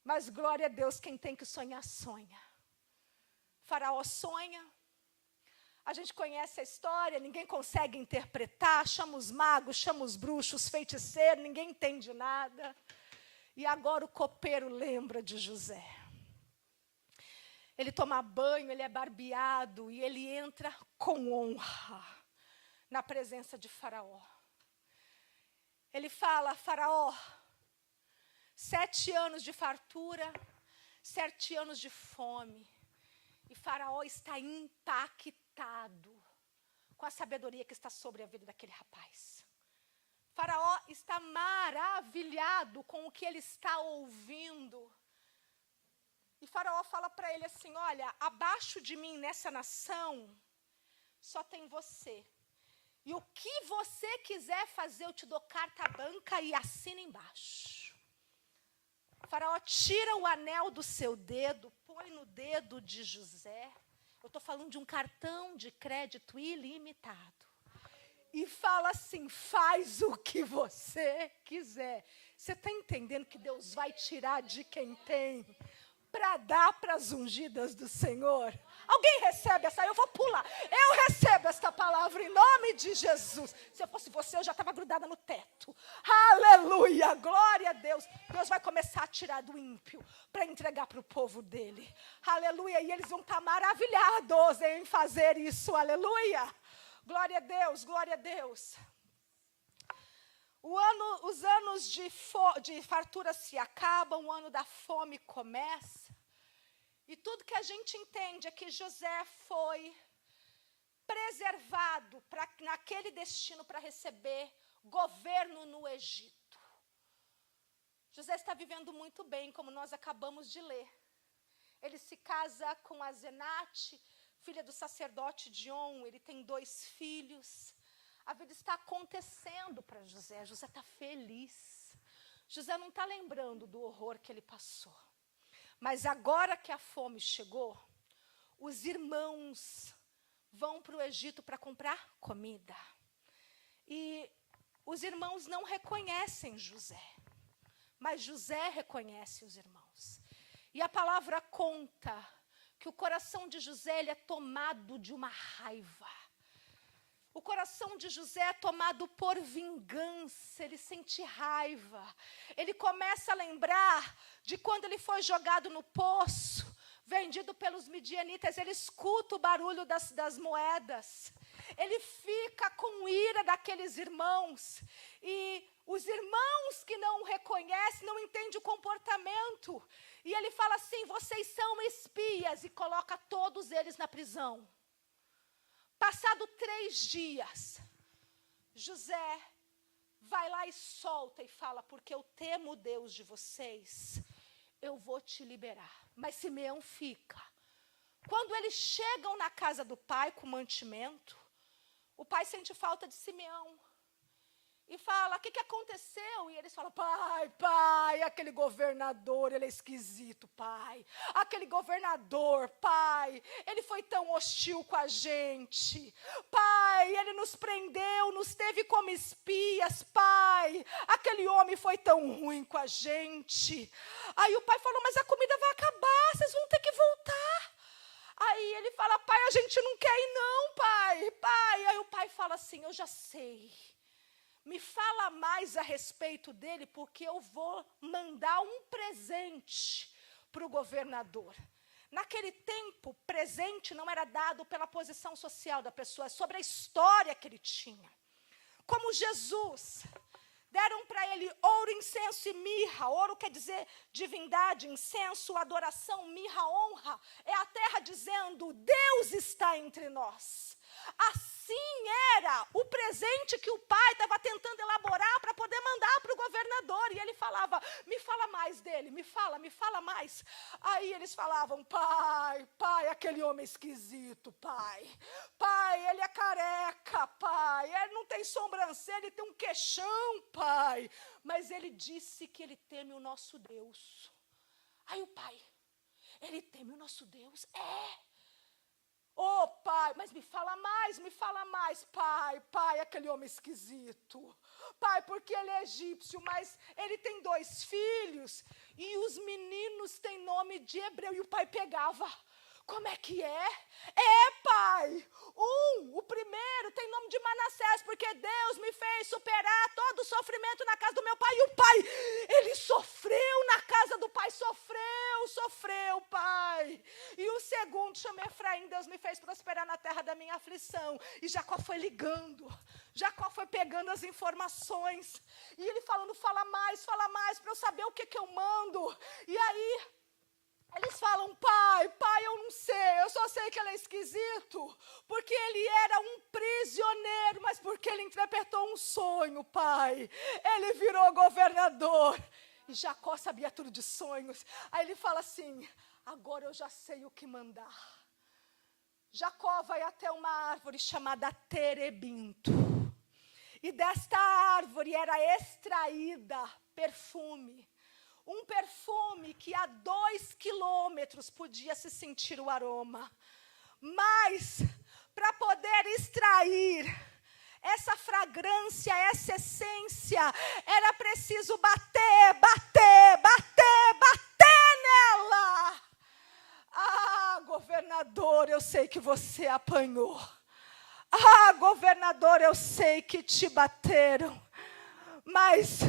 Mas glória a Deus, quem tem que sonhar, sonha. Faraó sonha. A gente conhece a história, ninguém consegue interpretar, chama os magos, chama os bruxos, feiticeiros, ninguém entende nada. E agora o copeiro lembra de José. Ele toma banho, ele é barbeado e ele entra com honra na presença de Faraó. Ele fala, Faraó, 7 anos de fartura, 7 anos de fome. E Faraó está impactado com a sabedoria que está sobre a vida daquele rapaz. Faraó está maravilhado com o que ele está ouvindo. E Faraó fala para ele assim, olha, abaixo de mim nessa nação, só tem você. E o que você quiser fazer, eu te dou carta branca e assina embaixo. Faraó tira o anel do seu dedo, põe no dedo de José. Eu estou falando de um cartão de crédito ilimitado. E fala assim, faz o que você quiser. Você está entendendo que Deus vai tirar de quem tem para dar para as ungidas do Senhor? Alguém recebe essa? Eu vou pular. Eu recebo esta palavra em nome de Jesus. Se eu fosse você, eu já estava grudada no teto. Aleluia, glória a Deus. Deus vai começar a tirar do ímpio para entregar para o povo dele. Aleluia, e eles vão estar maravilhados em fazer isso. Aleluia, glória a Deus, glória a Deus. Os anos de fartura se acabam, o ano da fome começa. E tudo que a gente entende é que José foi preservado naquele destino para receber governo no Egito. José está vivendo muito bem, como nós acabamos de ler. Ele se casa com Asenate, filha do sacerdote Dion, ele tem 2 filhos. A vida está acontecendo para José, José está feliz. José não está lembrando do horror que ele passou. Mas agora que a fome chegou, os irmãos vão para o Egito para comprar comida. E os irmãos não reconhecem José, mas José reconhece os irmãos. E a palavra conta que o coração de José ele é tomado de uma raiva. O coração de José é tomado por vingança, ele sente raiva. Ele começa a lembrar de quando ele foi jogado no poço, vendido pelos midianitas, ele escuta o barulho das moedas. Ele fica com ira daqueles irmãos. E os irmãos que não o reconhecem, não entendem o comportamento. E ele fala assim, vocês são espias, e coloca todos eles na prisão. Passado 3 dias, José vai lá e solta e fala, porque eu temo o Deus de vocês, eu vou te liberar. Mas Simeão fica. Quando eles chegam na casa do pai com mantimento, o pai sente falta de Simeão. E fala, o que aconteceu? E eles falam, pai, aquele governador, ele é esquisito, pai. Aquele governador, pai, ele foi tão hostil com a gente. Pai, ele nos prendeu, nos teve como espias, pai. Aquele homem foi tão ruim com a gente. Aí o pai falou, mas a comida vai acabar, vocês vão ter que voltar. Aí ele fala, pai, a gente não quer ir não, pai. Aí o pai fala assim, eu já sei. Me fala mais a respeito dele, porque eu vou mandar um presente para o governador. Naquele tempo, presente não era dado pela posição social da pessoa, é sobre a história que ele tinha. Como Jesus, deram para ele ouro, incenso e mirra. Ouro quer dizer divindade, incenso, adoração, mirra, honra. É a terra dizendo, Deus está entre nós. Assim era o presente que o pai estava tentando elaborar para poder mandar para o governador. E ele falava, me fala mais dele, me fala mais. Aí eles falavam, pai, aquele homem esquisito, pai, ele é careca, pai, ele não tem sobrancelha, ele tem um queixão, pai. Mas ele disse que ele teme o nosso Deus. Aí o pai, ele teme o nosso Deus? Pai, mas me fala mais, pai, aquele homem esquisito. Pai, porque ele é egípcio, mas ele tem 2 filhos, e os meninos têm nome de hebreu, e o pai pegava. Como é que é? Pai, o primeiro tem nome de Manassés, porque Deus me fez superar todo o sofrimento na casa do meu pai. E o pai, ele sofreu na casa do pai, sofreu, pai. E o segundo chama Efraim, Deus me fez prosperar na terra da minha aflição. E Jacó foi ligando, Jacó foi pegando as informações, e ele falando, fala mais, para eu saber o que eu mando. E aí, eles falam, pai, eu não sei, eu só sei que ele é esquisito, porque ele era um prisioneiro, mas porque ele interpretou um sonho, pai, ele virou governador. E Jacó sabia tudo de sonhos. Aí ele fala assim, agora eu já sei o que mandar. Jacó vai até uma árvore chamada terebinto, e desta árvore era extraída perfume. Um perfume que a 2 quilômetros podia se sentir o aroma. Mas, para poder extrair essa fragrância, essa essência, era preciso bater nela. Governador, eu sei que você apanhou. Governador, eu sei que te bateram. Mas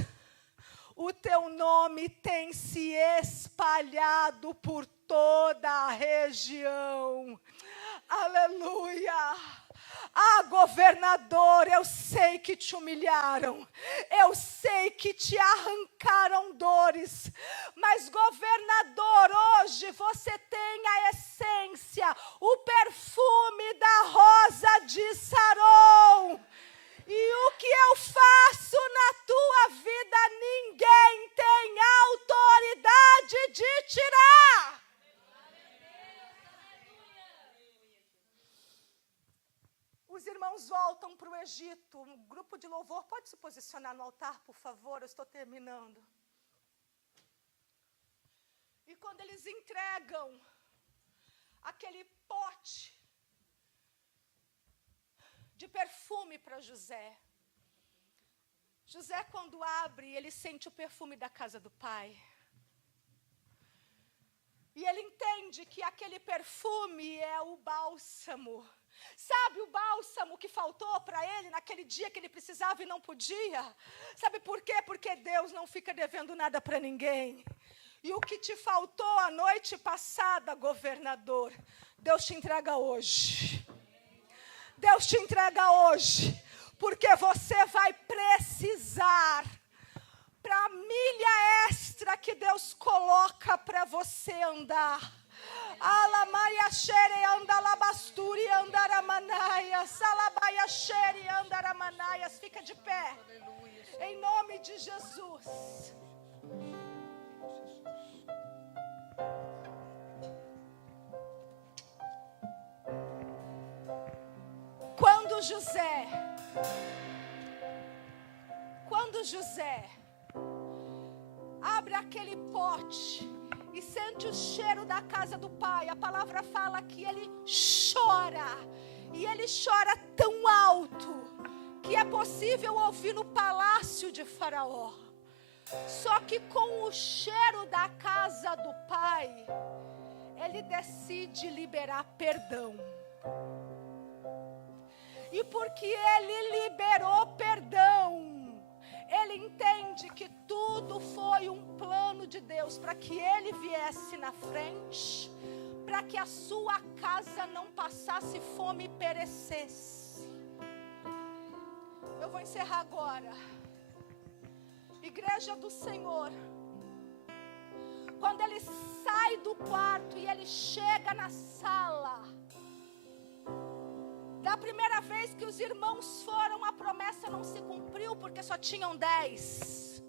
o teu nome tem se espalhado por toda a região. Aleluia! Governador, eu sei que te humilharam, eu sei que te arrancaram dores, mas governador, hoje você tem a essência, o perfume da rosa de Saron. E o que eu faço na tua vida, ninguém tem autoridade de tirar. Os irmãos voltam para o Egito. Um grupo de louvor pode se posicionar no altar, por favor? Eu estou terminando. E quando eles entregam aquele pote de perfume para José, José, quando abre, ele sente o perfume da casa do pai. E ele entende que aquele perfume é o bálsamo. Sabe o bálsamo que faltou para ele naquele dia que ele precisava e não podia? Sabe por quê? Porque Deus não fica devendo nada para ninguém. E o que te faltou a noite passada, governador, Deus te entrega hoje. Deus te entrega hoje, porque você vai precisar para a milha extra que Deus coloca para você andar. Alamaia xere andalabasturi andaramanaias, salabaia xere andaramanaias. Fica de pé, em nome de Jesus. José abre aquele pote e sente o cheiro da casa do pai, a palavra fala que ele chora. E ele chora tão alto que é possível ouvir no palácio de Faraó. Só que com o cheiro da casa do pai, ele decide liberar perdão. E porque ele liberou perdão, ele entende que tudo foi um plano de Deus para que ele viesse na frente, para que a sua casa não passasse fome e perecesse. Eu vou encerrar agora. Igreja do Senhor, quando ele sai do quarto e ele chega na sala, da primeira vez que os irmãos foram, a promessa não se cumpriu, porque só tinham 10.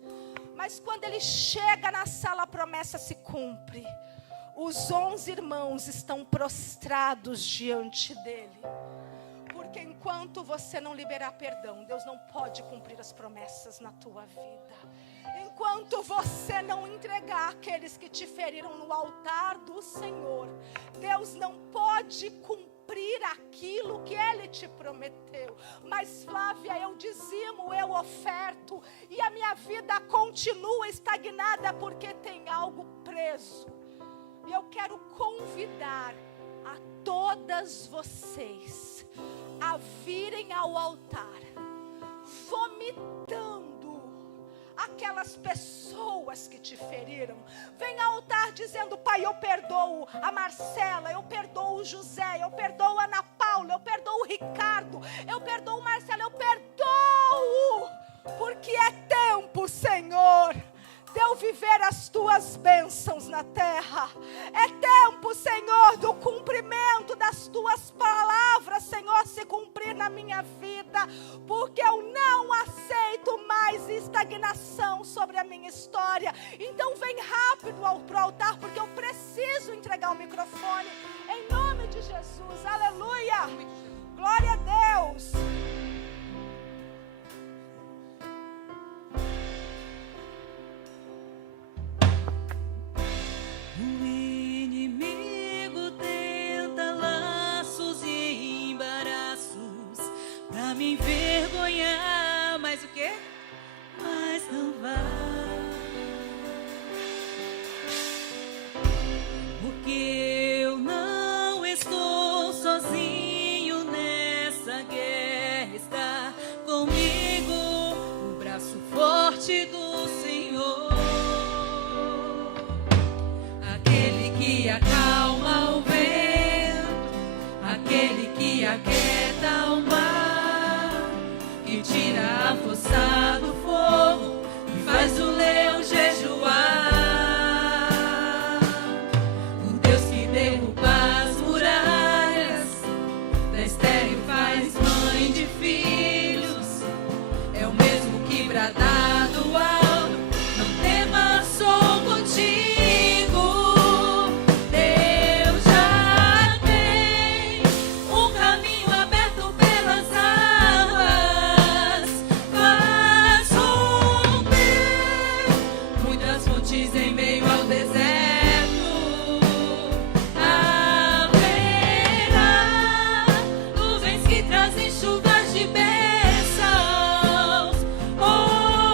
Mas quando ele chega na sala, a promessa se cumpre. Os 11 irmãos estão prostrados diante dele. Porque enquanto você não liberar perdão, Deus não pode cumprir as promessas na tua vida. Enquanto você não entregar aqueles que te feriram no altar do Senhor, Deus não pode cumprir aquilo que Ele te prometeu. Mas Flávia, eu dizimo, eu oferto, e a minha vida continua estagnada porque tem algo preso. E eu quero convidar a todas vocês a virem ao altar, vomitando aquelas pessoas que te feriram. Vem ao altar dizendo: Pai, eu perdoo a Marcela, eu perdoo o José, eu perdoo a Ana Paula, eu perdoo o Ricardo, eu perdoo o Marcelo, eu perdoo, porque é tempo, Senhor, de eu viver as tuas bênçãos na terra. É tempo, Senhor, do cumprimento das tuas palavras, Senhor, se cumprir na minha vida, porque eu não aceito mais estagnação sobre a minha história. Então vem rápido pro altar, porque eu preciso entregar o microfone, em nome de Jesus. Aleluia, glória a Deus. Me envergonhar, mas o quê? Mas não vai, porque eu não estou sozinho nessa guerra. Está comigo o braço forte do Senhor, aquele que acalma o vento, aquele que aquieta o mar, tira a força do fogo e faz o leão jejuar. O Deus que derruba as muralhas, da estéril faz mãe de filhos, é o mesmo que bradar do alto: não temas, sou contigo. Deus já tem um caminho aberto pelas águas, faz romper muitas fontes em meio ao deserto. Haverá nuvens que trazem chuvas de bênçãos. Oh,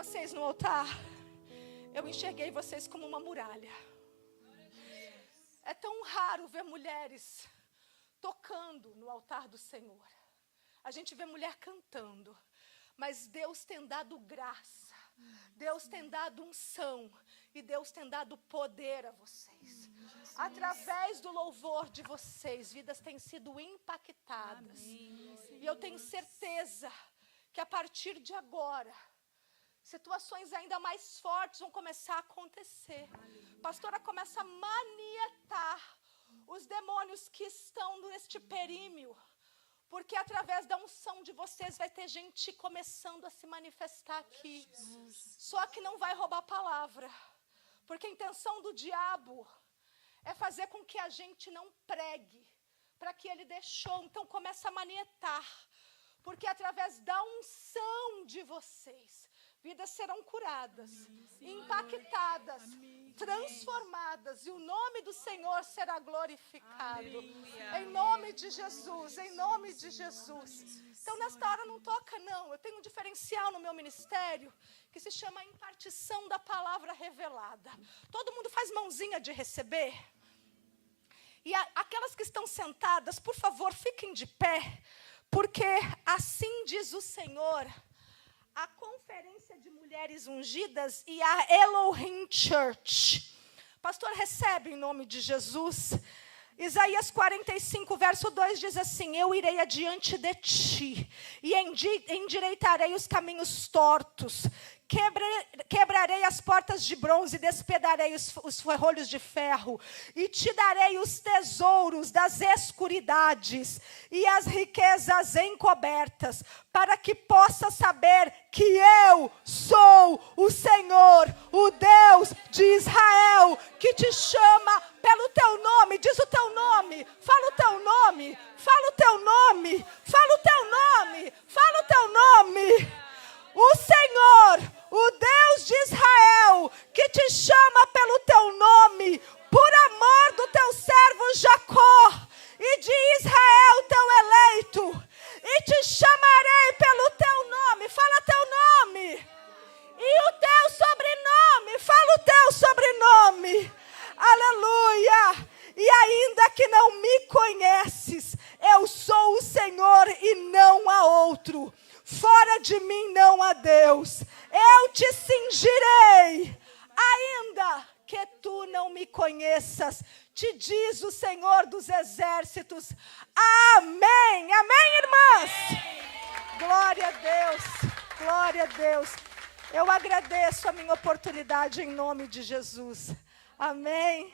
vocês no altar, eu enxerguei vocês como uma muralha. É tão raro ver mulheres tocando no altar do Senhor. A gente vê mulher cantando, mas Deus tem dado graça, Deus tem dado unção e Deus tem dado poder a vocês. Através do louvor de vocês, vidas têm sido impactadas. E eu tenho certeza que a partir de agora, situações ainda mais fortes vão começar a acontecer. Pastora, começa a manietar os demônios que estão neste perímetro, porque através da unção de vocês vai ter gente começando a se manifestar aqui. Só que não vai roubar a palavra, porque a intenção do diabo é fazer com que a gente não pregue, para que ele dê show. Então começa a manietar, porque através da unção de vocês, vidas serão curadas, impactadas, transformadas, e o nome do Senhor será glorificado. Em nome de Jesus, em nome de Jesus. Então nesta hora não toca não, eu tenho um diferencial no meu ministério, que se chama impartição da palavra revelada. Todo mundo faz mãozinha de receber. E aquelas que estão sentadas, por favor, fiquem de pé, porque assim diz o Senhor, a Conferência de Mulheres Ungidas e a Elohim Church. Pastor, recebe em nome de Jesus. Isaías 45, verso 2 diz assim: eu irei adiante de ti e endireitarei os caminhos tortos. Quebrarei as portas de bronze, despedarei os ferrolhos de ferro, e te darei os tesouros das escuridades e as riquezas encobertas, para que possa saber que eu sou o Senhor, o Deus de Israel, que te chama pelo teu nome. Diz o teu nome, fala o teu nome, fala o teu nome, fala o teu nome, fala o teu nome. O Senhor, o Deus de Israel, que te chama pelo teu nome, por amor do teu servo Jacó e de Israel, teu eleito, e te chamarei pelo teu nome, fala teu nome, e o teu sobrenome, fala o teu sobrenome, aleluia. E ainda que não me conheces, eu sou o Senhor e não há outro. Fora de mim não há Deus. Eu te cingirei, ainda que tu não me conheças, te diz o Senhor dos exércitos. Amém. Amém, irmãs? Amém. Glória a Deus. Glória a Deus. Eu agradeço a minha oportunidade em nome de Jesus. Amém.